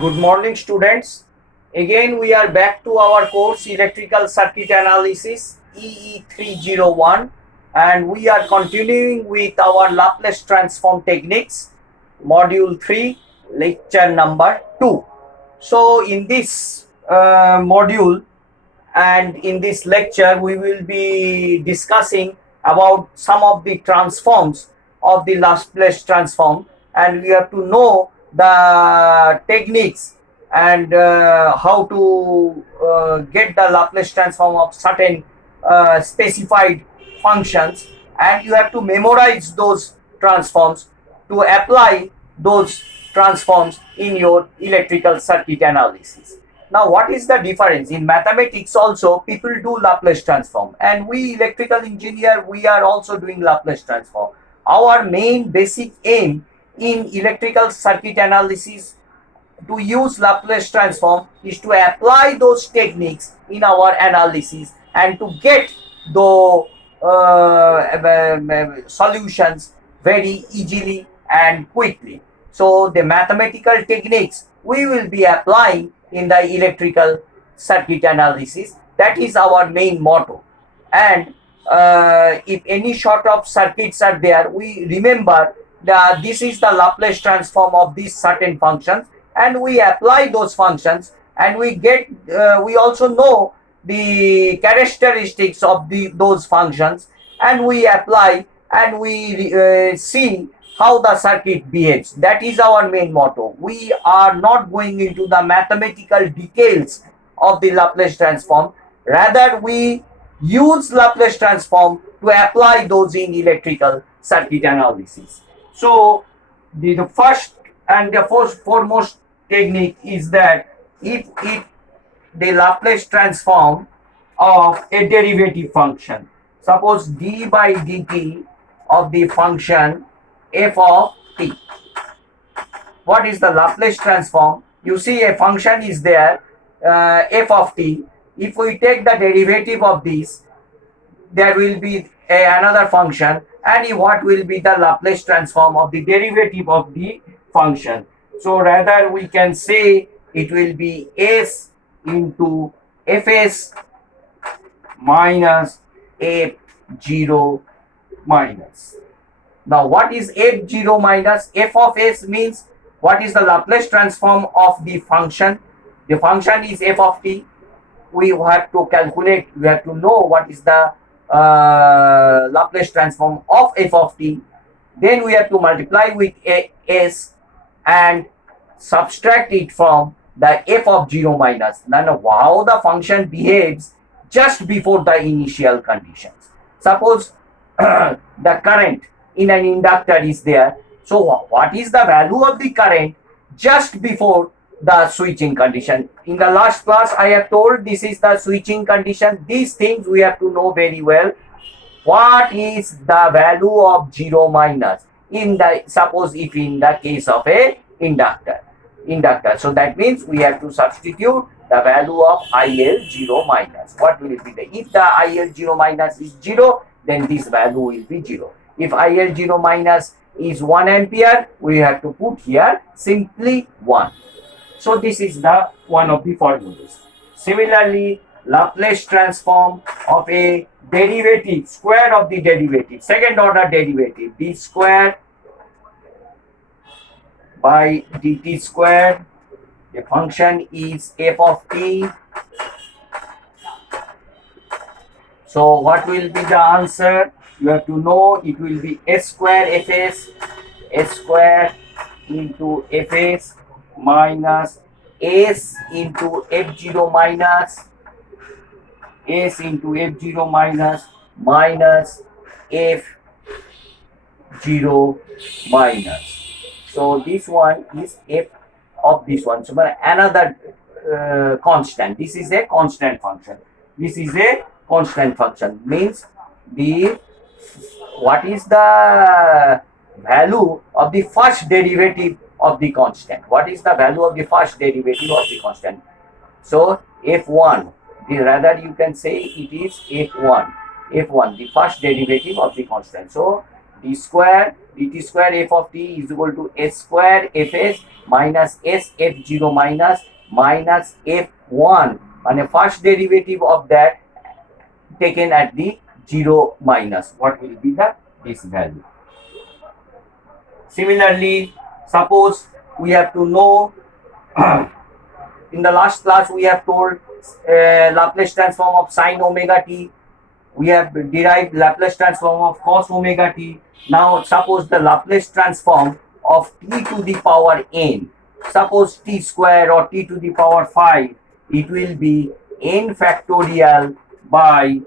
Good morning, students. Again, we are back to our course Electrical Circuit Analysis EE301, and we are continuing with our Laplace transform techniques, module 3, lecture number 2. So, in this module and in this lecture, we will be discussing about some of the transforms of the Laplace transform, and we have to know the techniques and how to get the Laplace transform of certain specified functions, and you have to memorize those transforms to apply those transforms in your electrical circuit analysis. Now, what is the difference? In mathematics also, people do Laplace transform, and we electrical engineer, we are also doing Laplace transform. Our main basic aim in electrical circuit analysis to use Laplace transform is to apply those techniques in our analysis and to get the solutions very easily and quickly. So the mathematical techniques we will be applying in the electrical circuit analysis. That is our main motto. And if any sort of circuits are there, we remember that this is the Laplace transform of these certain functions, and we apply those functions, and we get we also know the characteristics of those functions, and we apply, and we see how the circuit behaves. That is our main motto. We are not going into the mathematical details of the Laplace transform. Rather, we use Laplace transform to apply those in electrical circuit analysis. So the first and the foremost technique is that if the Laplace transform of a derivative function, suppose d by dt of the function f of t. What is the Laplace transform? You see a function is there, f of t. If we take the derivative of this, there will be another function, and what will be the Laplace transform of the derivative of the function? So rather we can say it will be s into fs minus f0 minus. Now what is f0 minus? F of s means what is the Laplace transform of the function? The function is f of t. We have to calculate, we have to know what is the Laplace transform of f of t. Then we have to multiply with s and subtract it from the f of 0 minus. Then how the function behaves just before the initial conditions. Suppose the current in an inductor is there. So what is the value of the current just before the switching condition? In the last class, I have told this is the switching condition. These things we have to know very well. What is the value of 0 minus in the, suppose if in the case of a inductor. So that means we have to substitute the value of IL 0 minus. What will it be? If the IL 0 minus is 0, then this value will be 0. If IL 0 minus is 1 ampere, we have to put here simply 1. So this is the one of the formulas. Similarly, Laplace transform of a derivative, square of the derivative, second order derivative, d square by dt square. The function is f of t. So what will be the answer? You have to know it will be s square fs, s square into fs minus s into f0 minus, s into f0 minus minus f0 minus. So this one is f of this one. So another constant. This is a constant function. This is a constant function. Means the what is the value of the first derivative of the constant? What is the value of the first derivative of the constant? So f1. Rather you can say it is f1. F1, the first derivative of the constant. So dt square f of t is equal to s square fs minus s f0 minus f1, and a first derivative of that taken at the 0 minus. What will be this value? Similarly, suppose we have to know in the last class we have told Laplace transform of sine omega t. We have derived Laplace transform of cos omega t. Now suppose the Laplace transform of t to the power n. Suppose t square or t to the power 5, it will be n factorial by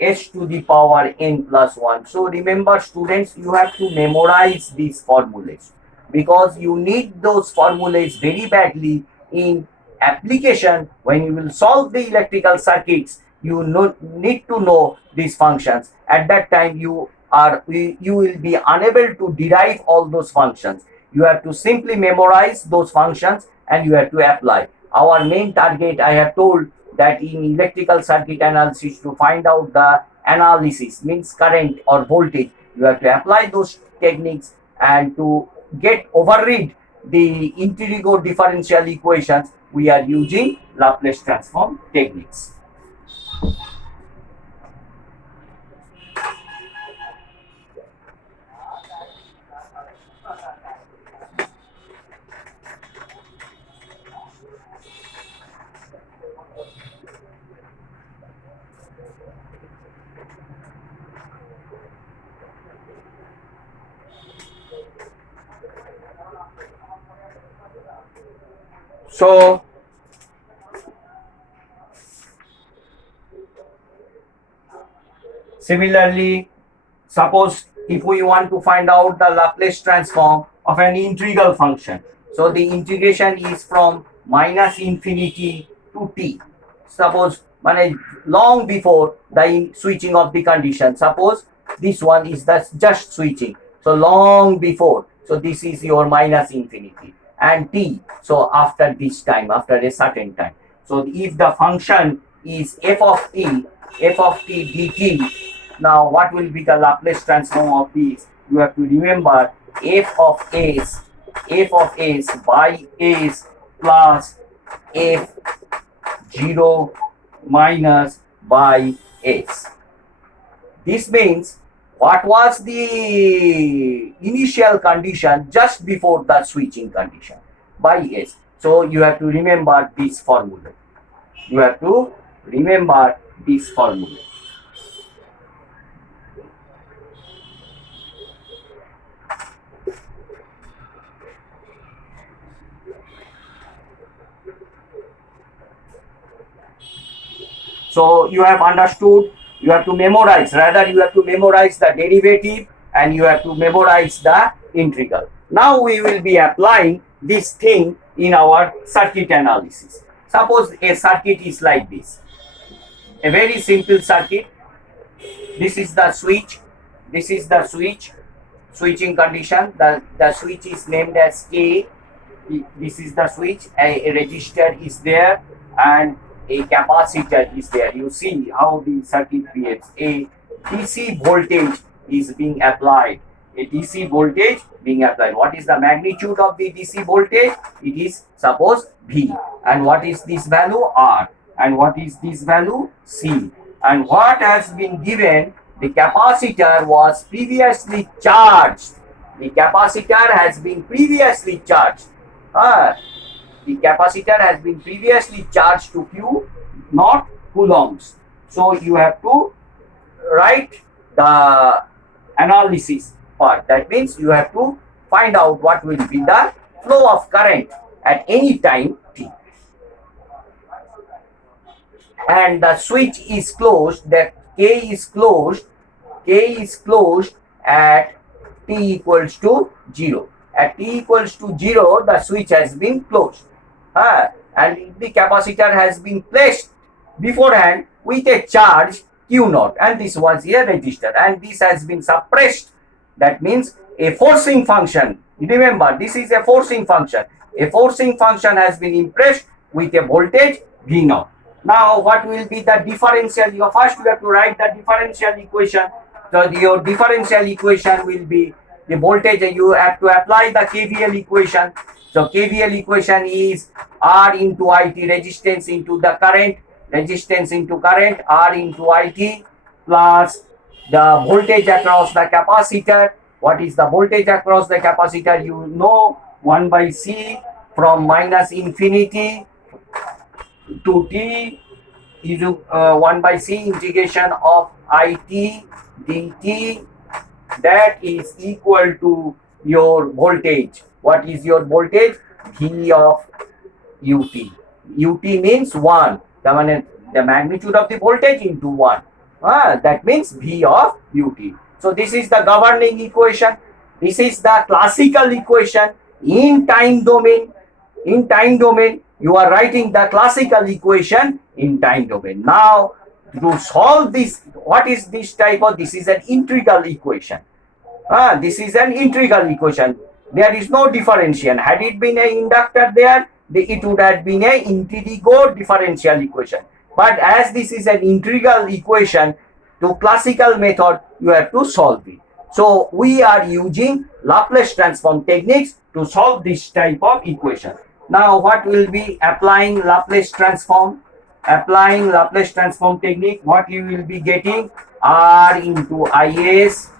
s to the power n plus 1. So remember students, you have to memorize these formulas because you need those formulas very badly in application. When you will solve the electrical circuits, you need to know these functions. At that time you will be unable to derive all those functions. You have to simply memorize those functions and you have to apply. Our main target, I have told that in electrical circuit analysis, to find out the analysis means current or voltage, you have to apply those techniques, and to get overrid the integral differential equations, we are using Laplace transform techniques. So similarly, suppose if we want to find out the Laplace transform of an integral function, so the integration is from minus infinity to t. Suppose long before the switching of the condition, suppose this one is just switching, so long before, so this is your minus infinity and t, so after this time, after a certain time. So if the function is f of t dt, now what will be the Laplace transform of this? You have to remember f of s by s plus f0 minus by s. This means what was the initial condition just before the switching condition by s. So you have to remember this formula. You have to remember this formula. So you have understood, you have to memorize, rather you have to memorize the derivative and you have to memorize the integral. Now we will be applying this thing in our circuit analysis. Suppose a circuit is like this, a very simple circuit. This is the switch, this is the switching condition. The switch is named as A. This is the switch, a resistor is there and a capacitor is there. You see how the circuit behaves. A DC voltage is being applied. A DC voltage being applied. What is the magnitude of the DC voltage? It is suppose V. And what is this value? R. And what is this value? C. And what has been given? The capacitor was previously charged. The capacitor has been previously charged. The capacitor has been previously charged to Q, not coulombs. So you have to write the analysis part. That means you have to find out what will be the flow of current at any time t. And the switch is closed, that K is closed at t equals to 0. At t equals to 0, the switch has been closed. And the capacitor has been placed beforehand with a charge Q0, and this was a resistor, and this has been suppressed. That means a forcing function. Remember, this is a forcing function. A forcing function has been impressed with a voltage V0. Now, what will be the differential? First, we have to write the differential equation. So your differential equation will be the voltage. You have to apply the KVL equation. So KVL equation is R into IT, resistance into the current, resistance into current, R into IT, plus the voltage across the capacitor. What is the voltage across the capacitor? You know, 1 by C from minus infinity to t is 1 by C integration of IT dt, that is equal to your voltage. What is your voltage? V of ut. Ut means 1, the magnitude of the voltage into 1. That means V of ut. So this is the governing equation. This is the classical equation in time domain. In time domain, you are writing the classical equation in time domain. Now, to solve this, what is this type of? This is an integral equation. This is an integral equation. There is no differentiation. Had it been an inductor there, it would have been an integral differential equation. But as this is an integral equation, to classical method, you have to solve it. So we are using Laplace transform techniques to solve this type of equation. Now what will be applying Laplace transform? Applying Laplace transform technique, what you will be getting? R into Is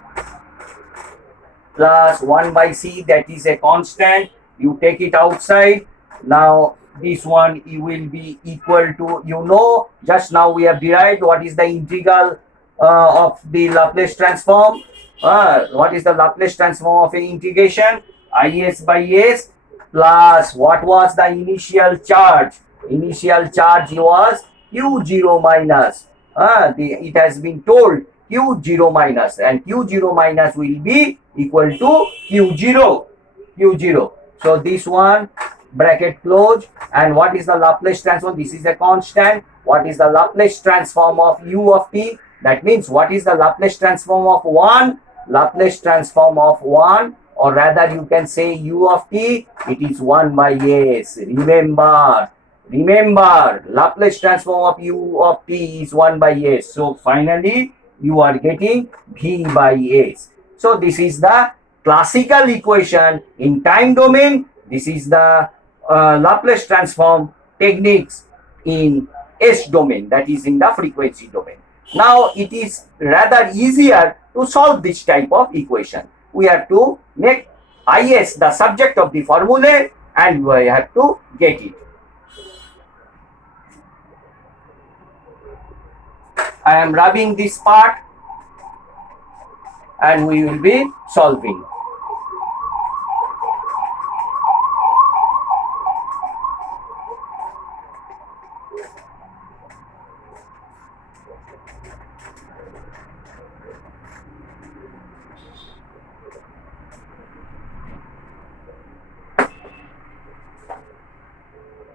plus 1 by C, that is a constant. You take it outside. Now this one it will be equal to, you know, just now we have derived what is the integral of the Laplace transform. What is the Laplace transform of an integration? Is by S plus what was the initial charge? Initial charge was Q0 minus. It has been told Q0 minus, and Q0 minus will be equal to Q0. Q0. So this one bracket close. And what is the Laplace transform? This is a constant. What is the Laplace transform of u of t? That means what is the Laplace transform of 1? Laplace transform of 1, or rather you can say u of t, it is 1 by s. Remember, Laplace transform of u of t is 1 by s. So finally you are getting v by s. So this is the classical equation in time domain. This is the Laplace transform techniques in S domain, that is in the frequency domain. Now it is rather easier to solve this type of equation. We have to make Is the subject of the formula, and we have to get it. I am rubbing this part and we will be solving.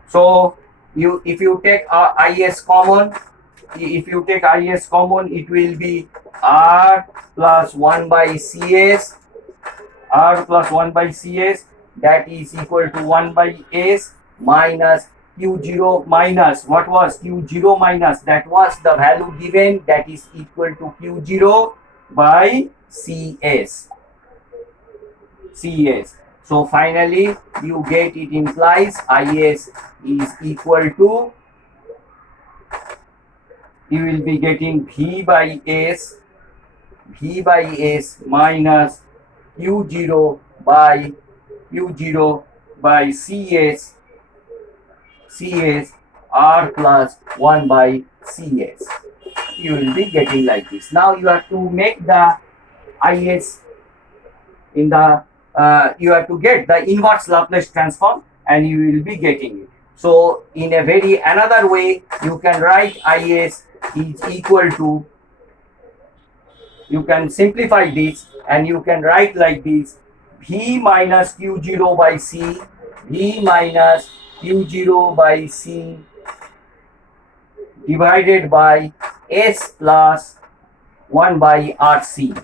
So if you take Is common, it will be R plus 1 by Cs. R plus 1 by Cs, that is equal to 1 by S minus Q0 minus, what was Q0 minus? That was the value given, that is equal to Q0 by Cs. So finally you get, it implies Is is equal to, you will be getting V by S minus Q0 by Cs R plus 1 by Cs. You will be getting like this. Now you have to make the Is in the you have to get the inverse Laplace transform, and you will be getting it. So in a very another way, you can write Is is equal to, you can simplify this and you can write like this: V minus Q0 by C, V minus Q0 by C divided by S plus 1 by RC.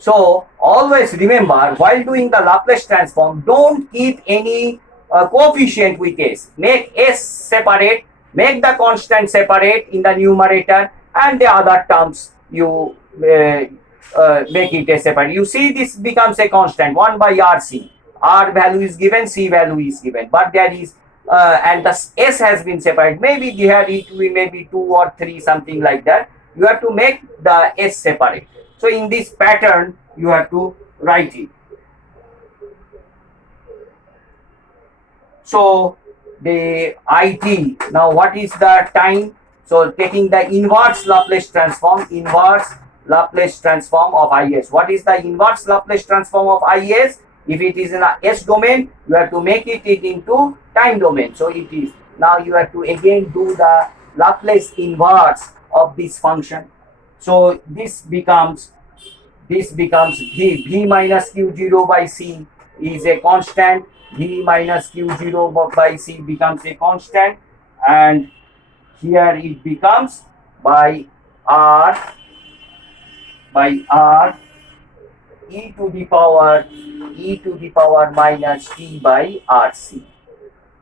So always remember, while doing the Laplace transform, don't keep any coefficient with S. Make S separate, make the constant separate in the numerator, and the other terms you make it a separate. You see, this becomes a constant 1 by RC. R value is given, C value is given, but there is and the S has been separate. Maybe here it will maybe 2 or 3, something like that. You have to make the S separate. So in this pattern, you have to write it. So the IT, now what is the time? So taking the inverse Laplace transform of IS. What is the inverse Laplace transform of IS? If it is in a S domain, you have to make it into time domain. So it is, now you have to again do the Laplace inverse of this function. So this becomes V minus Q0 by C is a constant. V minus Q0 by C becomes a constant, and here it becomes by R e to the power minus T by RC,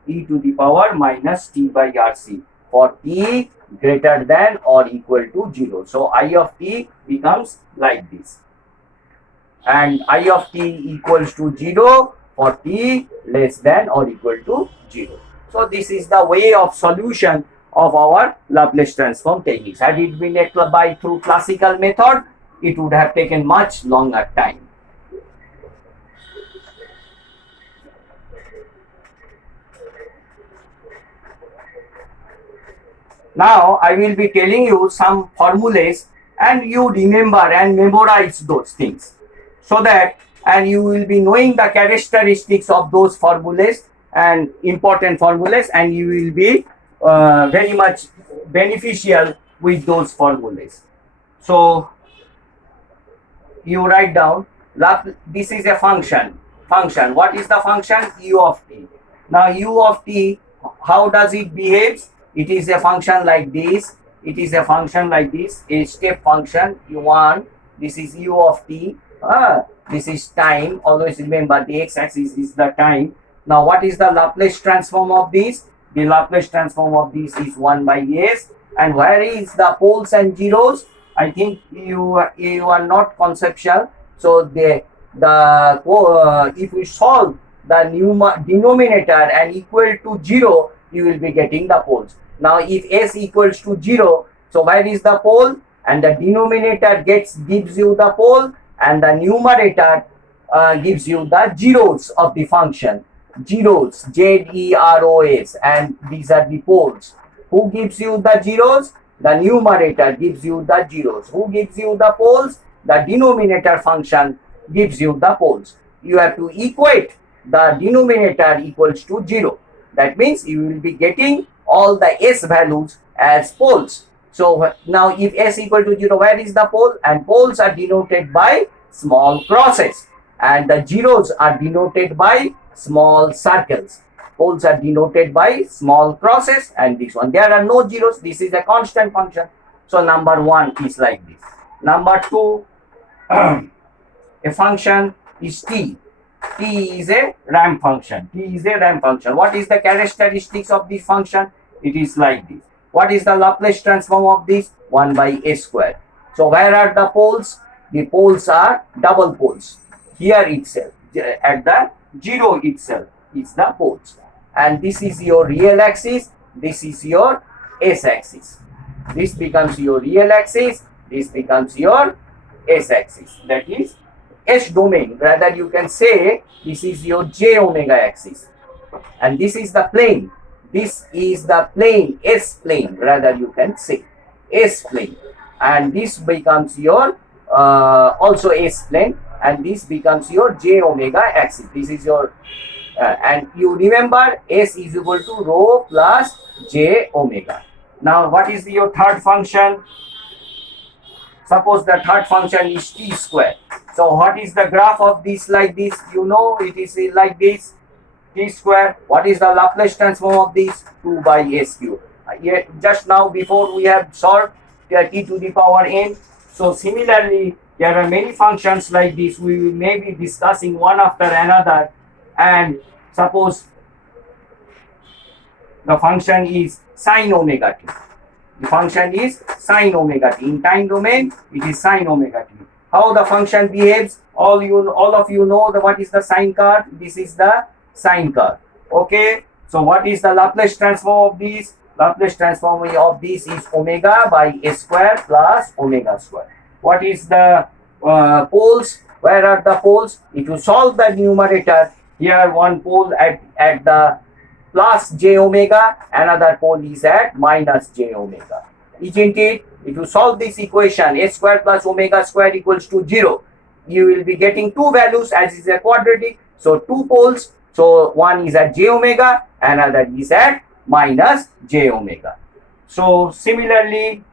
e to the power minus T by RC for T greater than or equal to 0. So I of T becomes like this, and I of T equals to 0 for T less than or equal to 0. So this is the way of solution of our Laplace transform techniques. Had it been through classical method, it would have taken much longer time. Now I will be telling you some formulas, and you remember and memorize those things, so that, and you will be knowing the characteristics of those formulas and important formulas, and you will be very much beneficial with those formulas. So you write down, this is a function. What is the function? U of T. Now U of T, how does it behave? It is a function like this. It is a function like this, a step function. U1, this is U of T. This is time. Always remember the x-axis is the time. Now what is the Laplace transform of this? The Laplace transform of this is 1 by S. And where is the poles and zeros? I think you are not conceptual. So if we solve the denominator and equal to 0, you will be getting the poles. Now if S equals to 0, so where is the pole? And the denominator gives you the pole, and the numerator gives you the zeros of the function. Zeros, Z-E-R-O-S, and these are the poles. Who gives you the zeros? The numerator gives you the zeros. Who gives you the poles? The denominator function gives you the poles. You have to equate the denominator equals to 0. That means you will be getting all the S values as poles. So now if S equal to 0, where is the pole? And poles are denoted by small crosses, and the zeros are denoted by small circles. Poles are denoted by small crosses, and this one, there are no zeros. This is a constant function. So number 1 is like this. Number 2, a function is T. T is a ramp function. T is a ramp function. What is the characteristics of this function? It is like this. What is the Laplace transform of this? 1 by S square. So where are the poles? The poles are double poles. Here itself, at the 0 itself is the poles. And this is your real axis. This is your S axis. This becomes your real axis. This becomes your S axis. That is S domain. Rather, you can say this is your J omega axis. And this is the plane. This is the plane, S plane. Rather, you can say S plane. And this becomes your also S plane. And this becomes your J omega axis. This is your and you remember S is equal to rho plus J omega. Now what is your third function? Suppose the third function is T square. So what is the graph of this like this? You know it is like this, T square. What is the Laplace transform of this? 2 by S cube. Just now before we have solved T to the power n. So similarly, there are many functions like this. We will maybe discussing one after another. And suppose the function is sine omega t. The function is sine omega t. In time domain, it is sine omega t. How the function behaves? All of you know what is the sine curve. This is the sine curve. Okay. So what is the Laplace transform of this? Laplace transform of this is omega by a square plus omega square. What is the poles? Where are the poles? If you solve the numerator, here one pole at the plus j omega, another pole is at minus j omega. Isn't it? If you solve this equation, a square plus omega square equals to 0, you will be getting two values as is a quadratic. So two poles. So one is at j omega, another is at minus j omega. So similarly,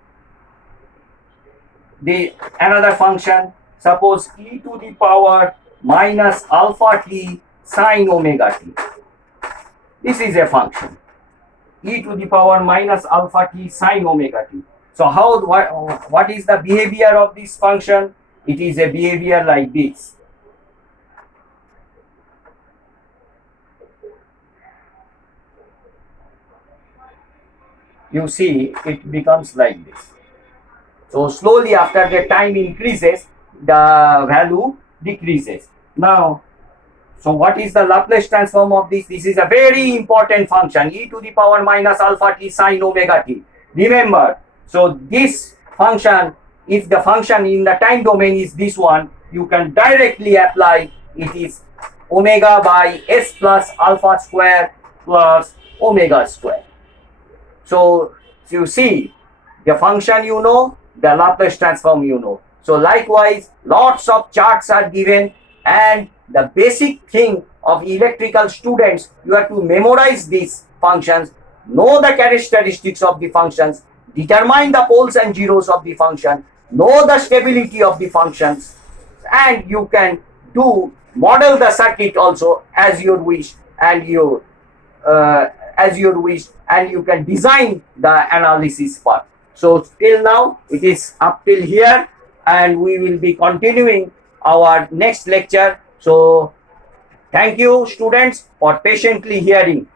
another function, suppose e to the power minus alpha t sine omega t. This is a function, e to the power minus alpha t sine omega t. So what is the behavior of this function? It is a behavior like this. You see, it becomes like this. So slowly after the time increases, the value decreases. Now, so what is the Laplace transform of this? This is a very important function, e to the power minus alpha t sine omega t. Remember, so this function, if the function in the time domain is this one, you can directly apply it is omega by s plus alpha square plus omega square. So you see, the function you know, the Laplace transform you know. So likewise, lots of charts are given, and the basic thing of electrical students, you have to memorize these functions, know the characteristics of the functions, determine the poles and zeros of the function, know the stability of the functions, and you can model the circuit also as your wish, and you can design the analysis part. So till now it is up till here, and we will be continuing our next lecture. So thank you students for patiently hearing,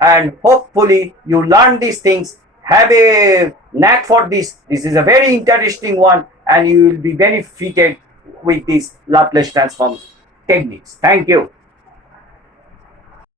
and hopefully you learn these things, have a knack for this. This is a very interesting one, and you will be benefited with these Laplace transform techniques. Thank you.